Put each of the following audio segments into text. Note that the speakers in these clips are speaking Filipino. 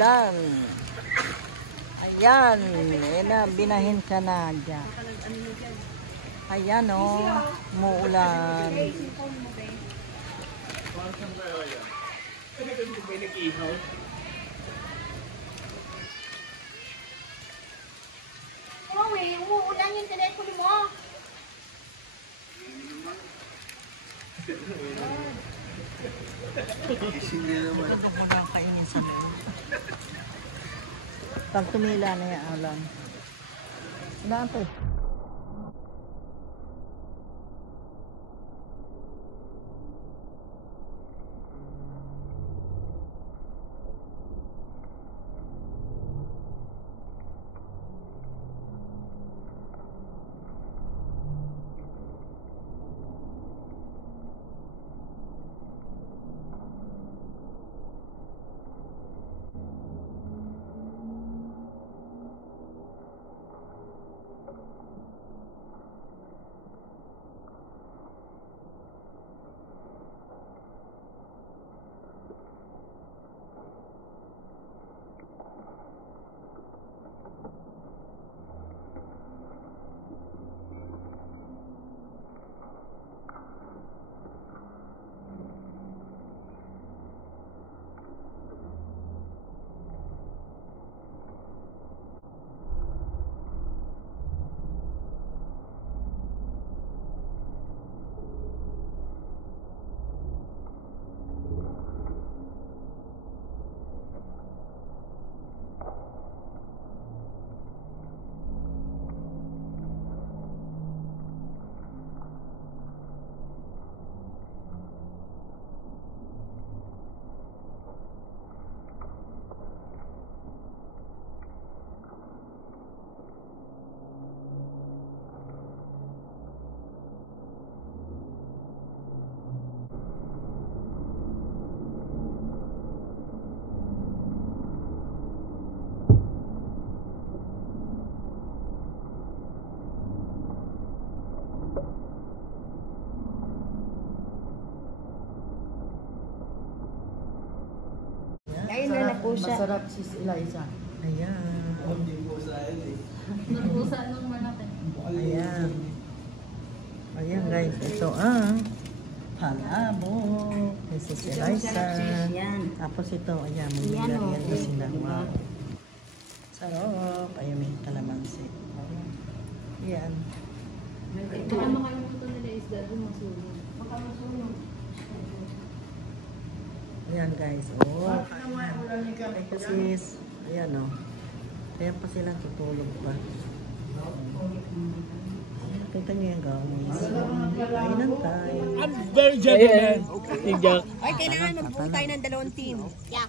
umuulan. Ayan, binahin ka na dyan. Ayan o, umuulan. Umuulan yung telepono mo. Ano mo lang kainin sa loob. Pag tumila na yung ulan. Saan pa eh? Ayun na po siya. Masarap si Eliza. Ayan. Napusa nung malaki. Ayan. Ayan guys, ito ang palabok. This is Eliza. Tapos ito, ayan, mag-lagyan na sila. Wow. Sarap. Ayan, may kalamansi. Ayan. Ito ang makalimutan nila is dahil masulong. Makamasulong. Ayan guys, oh. Ay sis. Ayan oh. Kaya pa silang tutulog pa. Kita nyo yung guys. Kainan tayo. I'm very gentleman. Okay, Jack. Ay, kailangan magbuo tayo ng dalawang team. Yeah.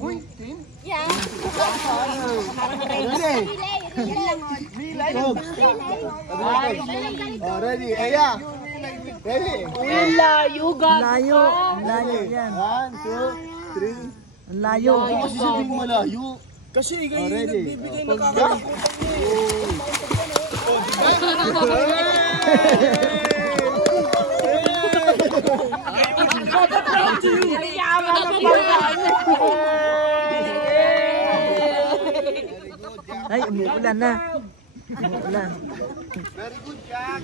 Uy, team? Yeah. Ready? Aya. Ready? Layo, God. Layo. Layo yan. 1, 2, 3. Ang layo. Kasi sabing malayo. Kasi ikaw yung nagbibigay ng kakalimutan Ay, umuulan na. Umuulan. Very good, Jack.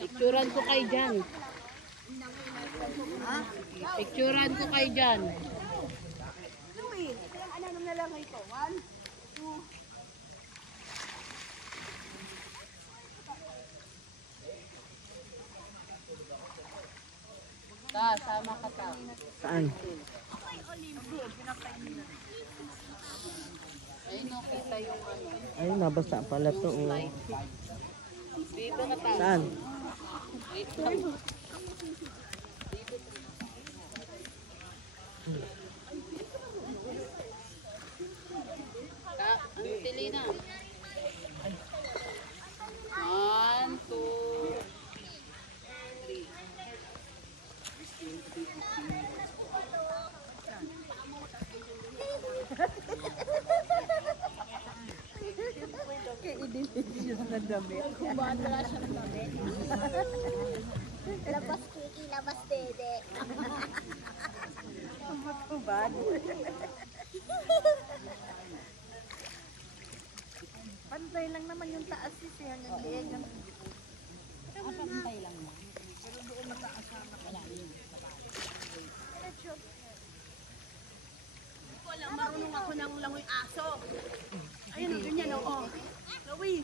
Picturean ko kayo dyan. Picturean ko kayo dyan. Sama ka ta. Saan? Ayun, nakita yung ano. Ay, nabasa pala to. Oh. Dito ka ta. Saan? Angelina. 1, 2, 3. Labas kiki, labas dede. Pantay lang naman yung taas sis yan. Nagdiyan ng... Pantay lang mo. Wala, marunong ako ng langoy aso. Ayun, ganyan, oo. Lawi.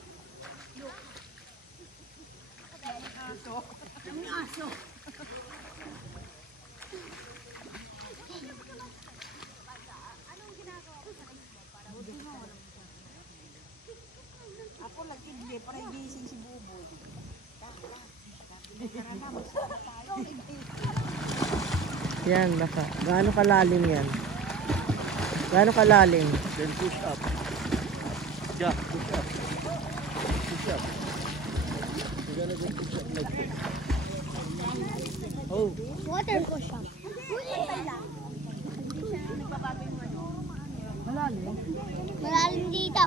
Langoy aso. Ako lagi para gising si Buboy. Yan, baka. Gaano kalalim yan? Gaano kalalim? Then push up. Yeah, push up. Push up. You're gonna go push up like this. Oh. Water push up. Malalim dito.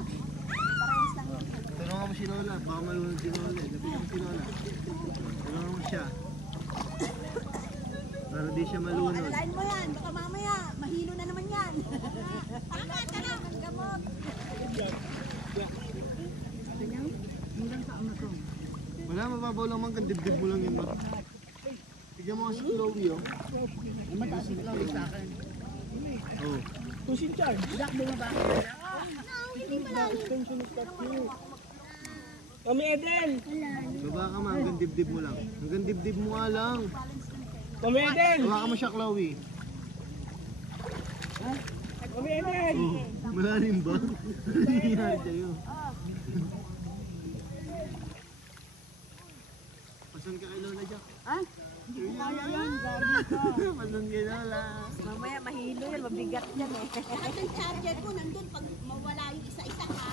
Tulungan mo si Lola. Baka malunod si Lola. Lapitan mo si Lola. Tulungan mo siya. Para di siya malunod. Alalain mo yan. Baka mamaya, mahilo na naman yan. Tama, tara. Gamot. Wala, mababaw lang man. Dibdib mo lang yun. Tignan mo kasi Chloe, oh. Mataas si Chloe sa akin. Oh. Jack, bumaba. Mami Eden! Baba ka ma. Hanggang dibdib mo lang. Hanggang dibdib mo nga lang. Mami Eden! Hawakan mo siya, Chloe. Mami Eden! Oh, malalim ba? Ano nangyayari sa'yo? Pasan ka kay Lola, Jack? Ah? Hindi ko kaya yan. Gabi ka. Pasan kay Lola. Mamaya mahilo yan. Mabigat yan eh. Lahat ng charger ko nandun pag mawala yung isa-isa ha.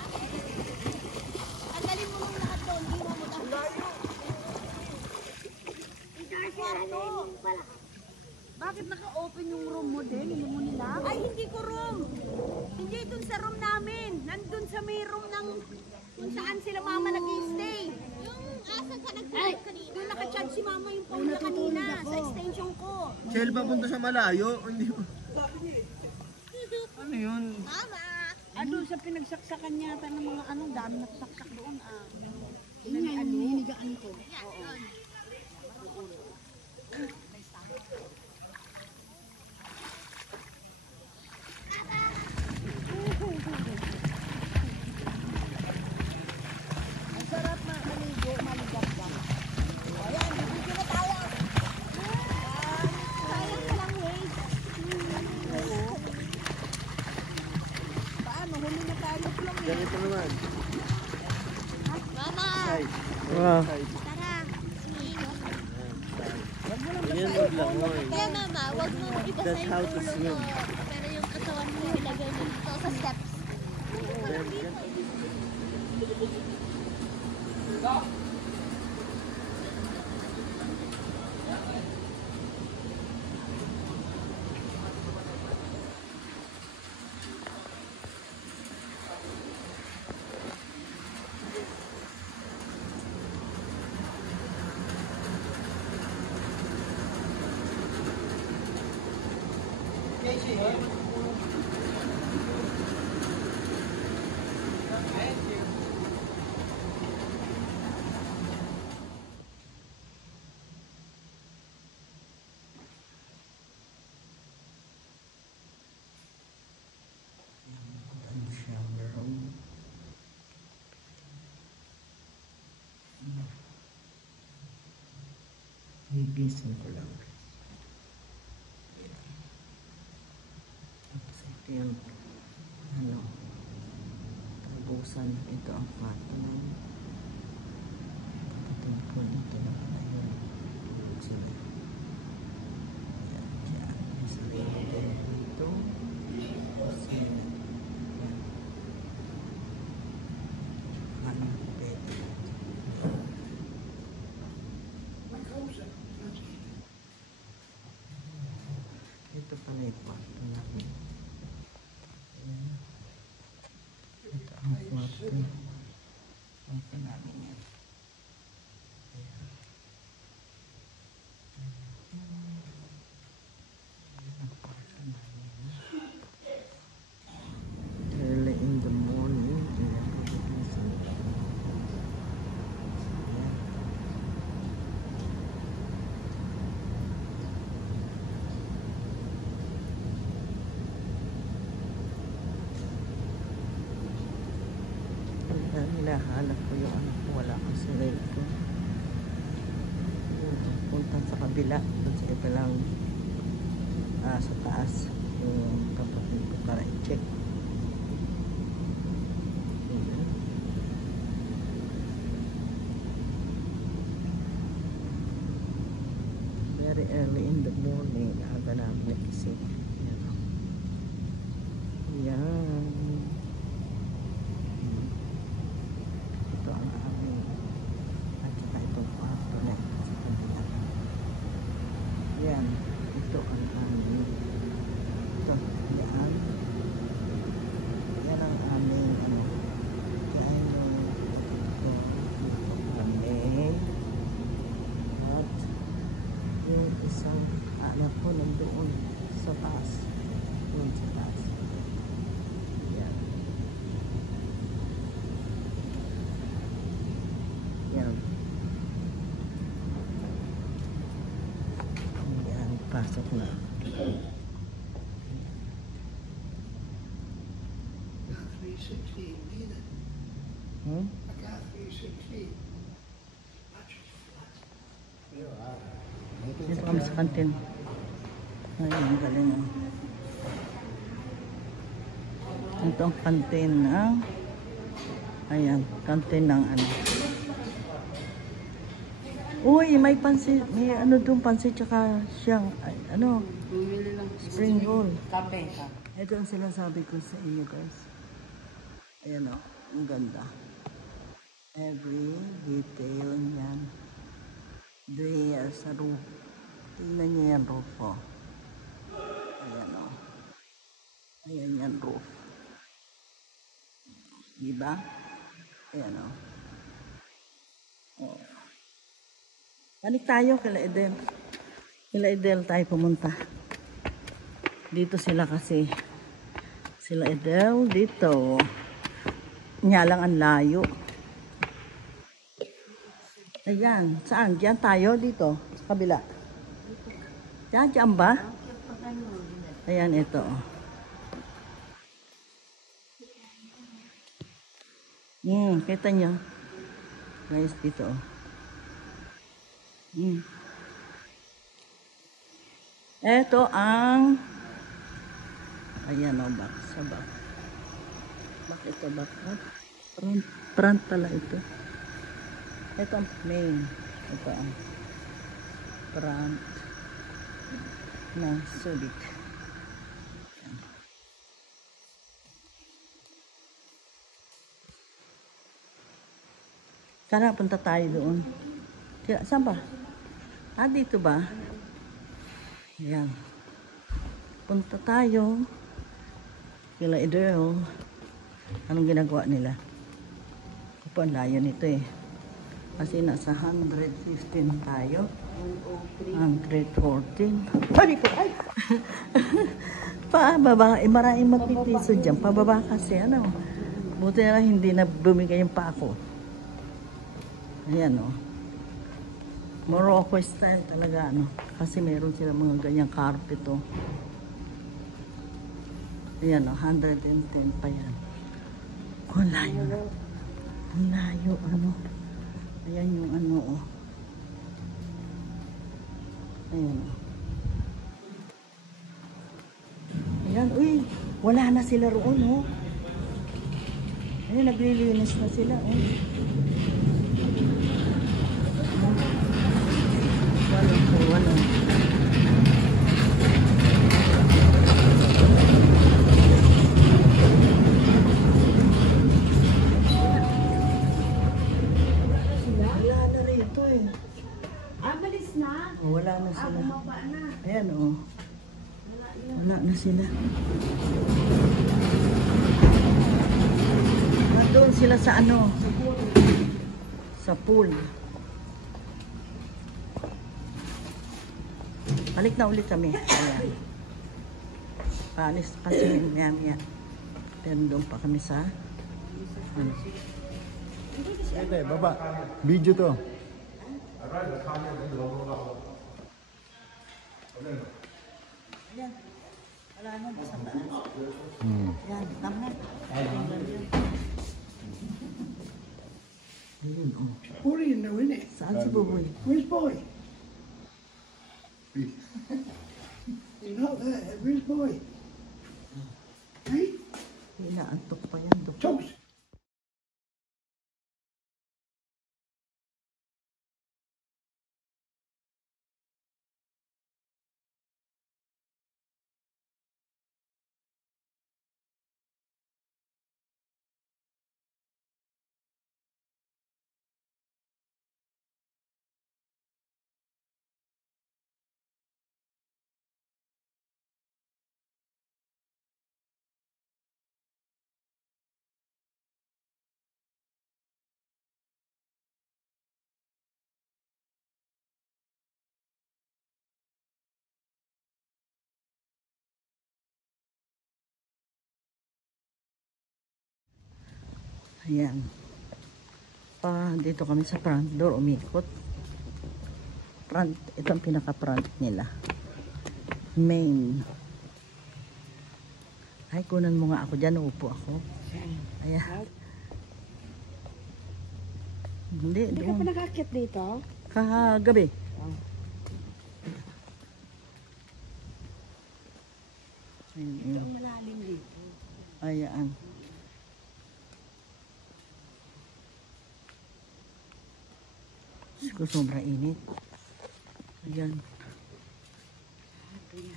Tanggalin mo lang lahat doon. Hindi mo mo dahil. Kwarto. Bakit naka-open yung room mo din? Hindi mo nila? Ay, hindi ko room. Hindi dun sa room namin. Nandun sa may room ng kung saan sila mama nag-stay. Yung asa ka nag-chat kanina. Doon naka-chat si mama yung phone niya kanina sa extension ko. Shell ba punta sa malayo? Hindi mo. Ano yun? Mama! Ano sa pinagsaksakan yata ng mga anong dami nagsaksak doon ah. Hinigaan ko. Yan, yun. Ang sarap na maligo, maligap lang. Ayan, bibigyan na tayo. Sayang ka lang, wait. Paano? Huli na tayo lang. Ganito naman. Mama! Side. Wow. Side. Tara! Yan, wag lang. Oy. Kaya mama, wag mo ibasa That's how yung to ulo swim. mo. Pero yung katawan mo ilagay mo dito sa steps. Ano siya, meron. Higisin ko lang. Tapos ito yung ano, tabusan. Ito ang pato na yun. Kapatid ko dito na pala yun. Sige. Ayan, dyan. Sa sarili. pala yung kwarto namin. Ayan. Ito ang kwarto. Kwarto namin yan. Early in the morning. Ayan po gigising. Ayan. Hinahanap ko yung anak ko. Wala kasi ko. Punta sa kabila. Doon sa ibalang sa taas. Yung kapatid ko para i-check. Very early in the morning. Aga namin nagising. Yan. Yan. Ito ang aming at saka itong kwarto na sa kabila. Yan. Ito ang aming ito. Yan. Yan ang aming ano. Yan yung ito. Ito aming at yung isang anak ko nandoon sa taas. Doon sa taas. Yan. Yan. Yan. Pasok na. Hmm? Dito kami sa kantin. Ayun, galing. Ito ang kantin ng ayan, kantin ng ano. Uy, may pansit. May ano doon, pansit tsaka siyang, ano, Bumili lang. spring roll. Kape ka. Ito ang sinasabi ko sa inyo guys. Ayan o, ang ganda. Every detail niyan. There sa roof. Tingnan niyo yan roof o. Ayan o. Ayan yan roof. Diba? Ayan o. Oh. Balik tayo kila Edel. Kila Edel tayo pumunta. Dito sila kasi. Sila Edel dito. Nya lang ang layo. Ayan. Saan? Diyan tayo dito. Sa kabila. Diyan ba? Ayan ito. Kita nyo. Guys dito. Ito ang ayan o, back sa back. Back ito, back. Front pala ito. Ito ang main. Ito ang front ng sulit. Ayan. Sana punta tayo doon. Saan ba? Dito ba? Ayan. Punta tayo. Kila Edel. Anong ginagawa nila? Ako ang layo nito eh. Kasi nasa 115 tayo. 114. Pari po! Ay! Pababa. Maraming magpipiso dyan. Pababa kasi ano. Buti na hindi na bumigay yung pa ako. Ayan o. Morocco style talaga ano. Kasi meron sila mga ganyang carpet o. Ayan o. 110 pa yan. Oh, layo na. Ang layo ano. Ayan yung ano o. Ayan o. Ayan. Uy. Wala na sila roon o. Ayan. Naglilinis na sila o. Wala. Wala na sila. Ayan o. Wala Wala na sila. Nandun sila sa ano? Sa pool. Balik na ulit kami. Ayan. Paalis pa sila maya-maya. Pero doon pa kami sa ano. Ede, baba. Video to. Ayan. Wala na ba sa taas? Ayan, tama na. Ayun, oh. Puri in there, isn't it? Saan si Buboy? Where's boy? He's not there. Where's boy? Hey, Inaantok pa yan, Dok. Toast. Ayan. Dito kami sa front door, umikot. Front, ito ang pinaka-front nila. Main. Ay, kunan mo nga ako dyan, upo ako. Ayan. Hindi Hindi ka pa doon. nakakit dito? Kagabi. Ayun. Ang malalim dito. Ayan. Siguro sobrang init. Ayan.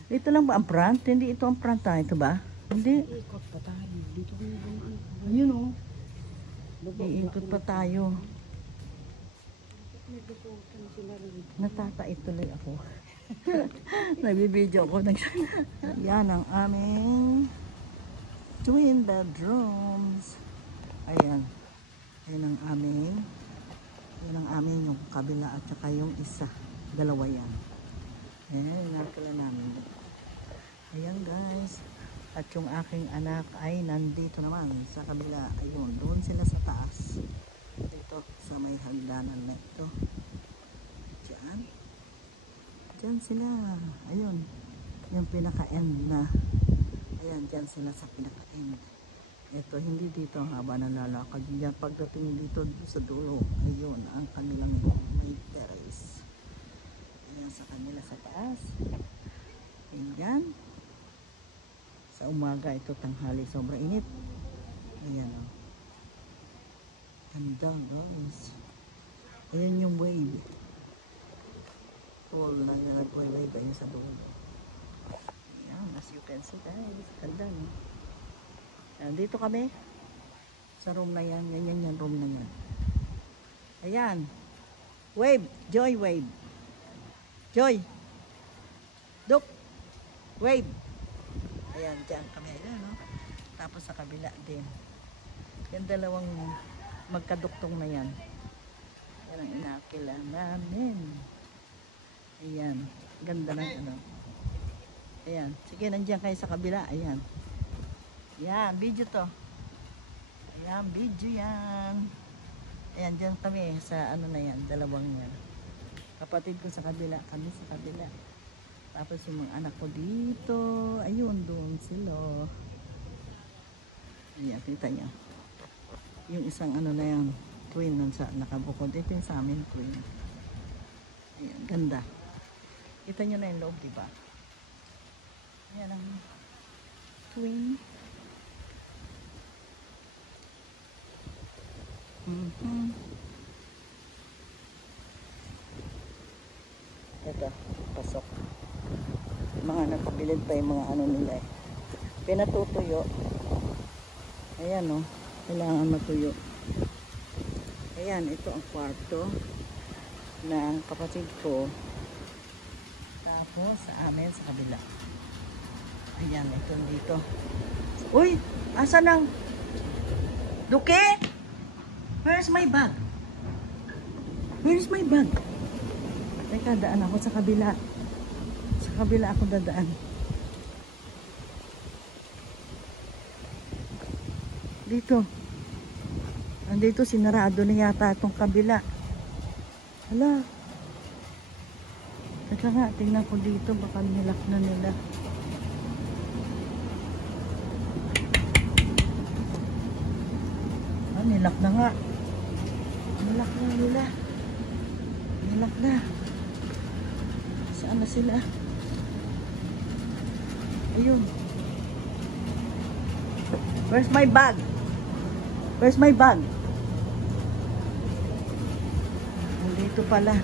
Ito lang ba ang front? Hindi ito ang front ha? Ito ba? Hindi. Ikot pa tayo. Dito ko yung ayun o. Iikot pa tayo. May dukutan sila rin. Natatait tuloy ako. Nagbibideo ako. Yan ang aming twin bedrooms. Ayan. Ayan ang aming. Yan ang aming yung kabila at saka yung isa. Dalawa yan. Ayan, nakala namin. Ayan guys. At yung aking anak ay nandito naman sa kabila. Ayun, doon sila sa taas. Dito sa may hagdanan na ito. Diyan. Diyan sila. Ayun. Yung pinaka-end na. Ayan, diyan sila sa pinaka-end. Ito, hindi dito ang haba ng lalakad. Diyan, pagdating dito sa dulo, ayun, ang kanilang may terrace. Ayan, sa kanila sa taas. Ayan. Sa umaga, ito tanghali, sobrang init. Ayan, o. Ganda, guys. Ayan yung wave. Pool na nag-wave ayun sa dulo. Ayan, as you can see, guys. Ganda, no? Dito kami sa room na yan. Yan room na yan. Ayan. Wave. Joy, wave. Joy. Duk. Wave. Ayan, dyan kami. Ayan, no? Tapos sa kabila din. Yan dalawang magkaduktong na yan. Yan ang inakila namin. Ayan. Ganda ng ano. Ayan. Sige, nandiyan kayo sa kabila. Ayan. Yan, video to. Ayan, video yan. Ayan, dyan kami sa ano na yan, dalawang yan. Kapatid ko sa kabila, kami sa kabila. Tapos yung mga anak ko dito, ayun, doon sila. Ayan, kita nyo. Yung isang ano na yan, twin nun sa nakabukod. Ito yung sa amin, twin. Ayan, ganda. Kita nyo na yung loob, diba? Ayan ang twin. Ito, pasok. Mga nakabilid pa yung mga ano nila eh. Pinatutuyo. Ayan o, kailangan matuyo. Ayan, ito ang kwarto ng kapatid ko. Tapos sa amin sa kabila. Ayan, ito dito. Uy, asan ang Duke? Where's my bag? Where's my bag? Teka, daan ako sa kabila. Sa kabila ako dadaan. Dito. Andito, sinarado na yata itong kabila. Hala. Teka nga, tingnan ko dito. Baka nilak na nila. Ah, nilak na nga. Nilak na nila. Nilak na. Saan na sila? Ayun. Where's my bag? Where's my bag? Nandito pala.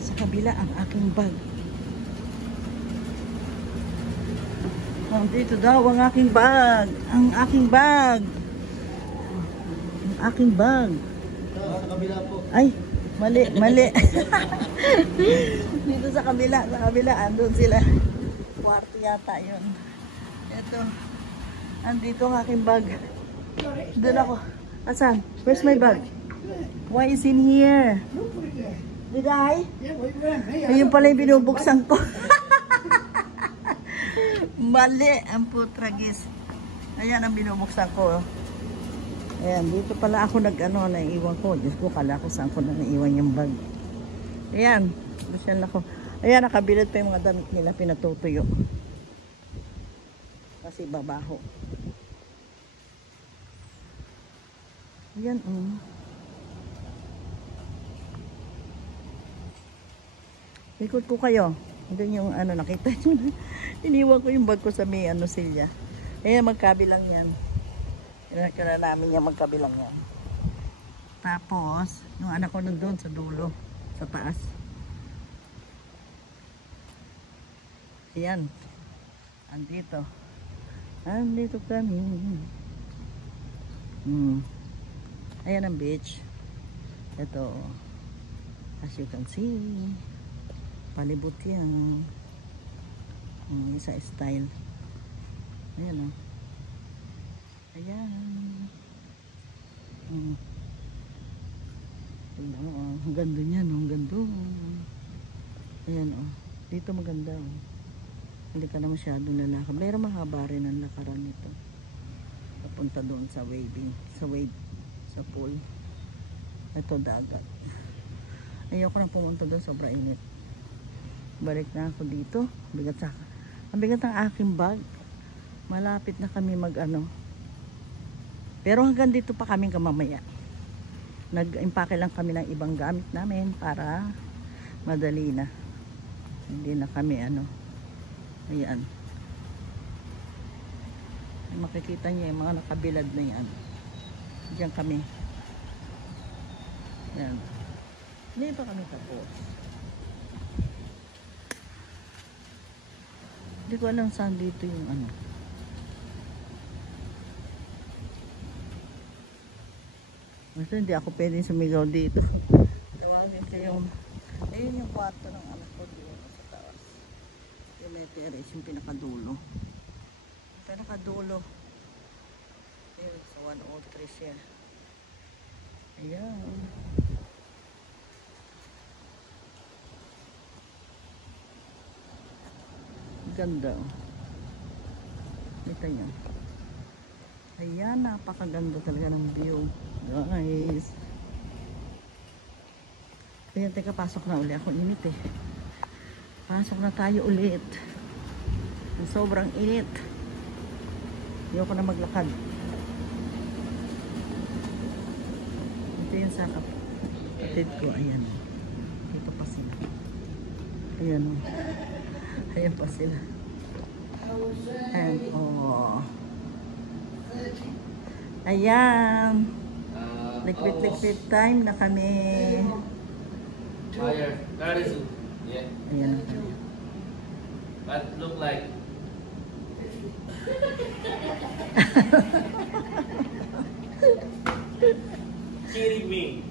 Sa kabila ang aking bag. Nandito daw ang aking bag. Ang aking bag. Ang aking bag. Sa kabila po. Ay, mali, mali. Dito sa kabila, andun sila. Kwarto yata yun. Ito, andito ang aking bag. Doon ako. Asan? Where's my bag? Why is in here? Look what it is. Did I? Yeah, wait a minute. Ayun pala yung binubuksan ko. Mali ang putragis. Ayan ang binubuksan ko. Ayan, dito pala ako naiiwan ko. Diyos ko, kala ko saan ko na naiiwan yung bag. Ayan, busyal ako. Ayan, nakabilad pa yung mga damit nila, pinatutuyo. Kasi babaho. Ayan, ikot ko kayo. Doon yung nakita nyo na. Iniwan ko yung bag ko sa may silya. Ayan, magkabilang yan. Kailangan namin yan, magkabilang yan. Tapos, yung anak ko nandun sa dulo, sa taas. Ayan. Andito. Andito kami. Ayan ang beach. Ito. As you can see. Palibot yan. Isa style. Ayan o. Ayan. Tingnan mo o. Ang ganda niyan o. Ang ganda. Ayan o. Dito maganda o. Hindi ka na masyadong lalakad. Mayroon mahaba rin ang lakaran nito. Papunta doon sa waving. Sa wave. Sa pool. Ito dagat. Ayoko nang pumunta doon. Sobra init. Balik na ako dito. Ang bigat ng aking bag. Malapit na kami Pero hanggang dito pa kami kamamaya. Nag-impake lang kami ng ibang gamit namin para madali na. Hindi na kami Ayan. Makikita niyo yung mga nakabilad na yan. Diyan kami. Ayan. Hindi pa kami tapos. Hindi ko alam saan dito yung Basta hindi ako pwedeng sumigaw dito. Tawagin kayo. Ayun yung kwarto ng anak ko dito sa taas. Yung may terrace, yung pinakadulo. Pinakadulo. Ayun, sa 103 siya. Ayan. Ganda oh. Kita nyo. Ayan, napakaganda talaga ng view. Guys. Ayan, teka, pasok na uli ako. Init eh. Pasok na tayo ulit. Sobrang init. Ayoko na maglakad. Ito yung sa kapatid ko. Ayan. Dito pa sila. Ayan o. Ayan pa sila. And oh. Ayan. Liquid time na kami. Higher. That is, yeah. Ayan na kami. That look like. Kidding me.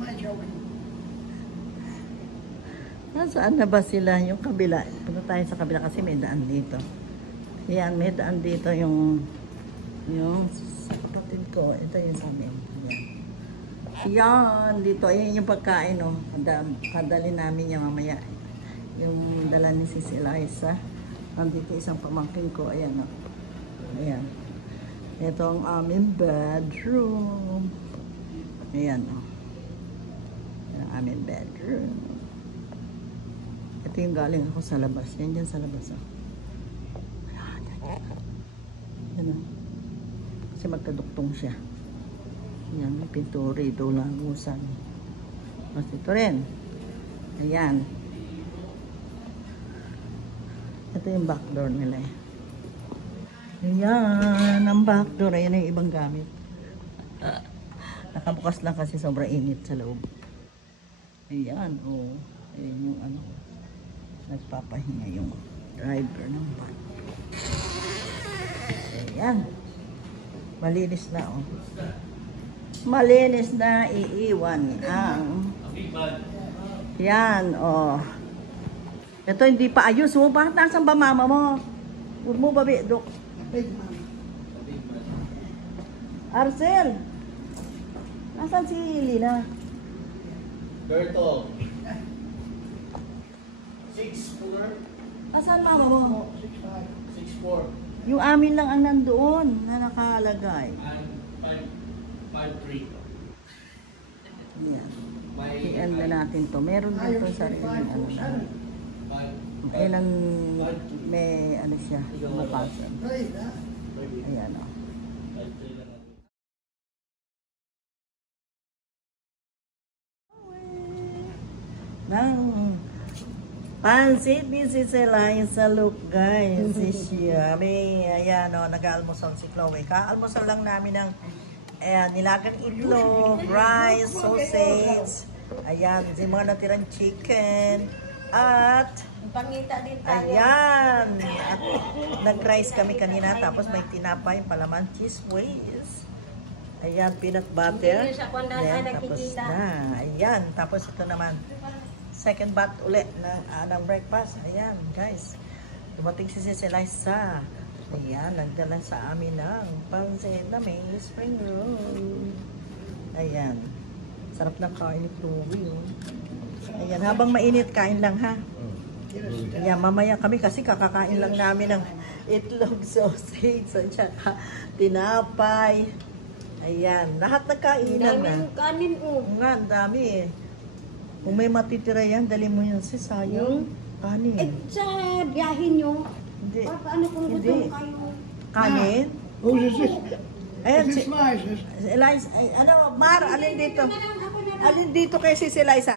My joking. Saan na ba sila? Yung kabila. Punta tayo sa kabila kasi may daan dito. Yan, may daan dito yung kapatid ko. Ito yung sa amin. Yan. Yan, dito. Ayan yung pagkain, oh. Kadali namin yan mamaya. Yung dala ni Sis Eliza. Nandito isang pamangkin ko. Ayan, oh. Ayan. Ito ang aming bedroom. Ayan, oh. Ayan ang aming bedroom. Ito yung galing ako sa labas. Yan dyan sa labas, oh. Ayan, oh. Kasi magkaduktong siya. Ayan, may pintura ito, langusan. Mas ito rin. Ayan. Ito yung back door nila eh. Ayan, ang back door. Ayan yung ibang gamit. Nakabukas lang kasi sobrang init sa loob. Ayan, oh. Ayan yung ano. Nagpapahinga yung driver ng van. Ayan. Malinis na, oh. Malinis na iiwan ang... Yan, oh. Ito hindi pa ayos, oh. Bakit nasan ba mama mo? Huwag mo ba, Dok? Arcel! Nasaan si Lina? Berto. 6'4". Nasaan mama mo? 6'4". Yung amin lang ang nandoon na nakalagay. I'm 5'3". Yan. I-end na natin to. Meron dito sariling ano na. Ayan ang may ano siya. Bukasan. Ayan o. Nang pansit ni si Eliza, look guys, is yummy. Ayan o, nag-aalmusal si Chloe. Ka-almusal lang namin ng nilagang itlog, rice, sausage. Ayan, yung mga natirang chicken. At, Pangita din tayo. ayan, at nag-rice kami kanina. Tapos may tinapay, palaman, cheese whiz. Ayan, peanut butter. Hindi siya kung nasa Then, tapos nakikita. na. Ayan, tapos ito naman. Second bat ulit ng breakfast. Ayan, guys. Dumating si Eliza. Ayan, nagdala sa amin ng pansit na may spring roll. Ayan. Sarap ng kain ni Chloe. Oh. Ayan, habang mainit, kain lang ha. Ayan, mamaya kami kasi kakakain lang namin ng itlog, sausage, at saka tinapay. Ayan, lahat nagkainan na. Daming kanin, oh. Nga, ang dami eh. Kung may matitira yan, dali mo yan si sayang. Kanin. Eh, sa biyahin nyo, Hindi. paano kung gusto Hindi. kayo? Kanin? Who's this? Ayan, Is si this nice? Eliza, ay, ano, Mar, alin dito? Alin dito kay si Eliza?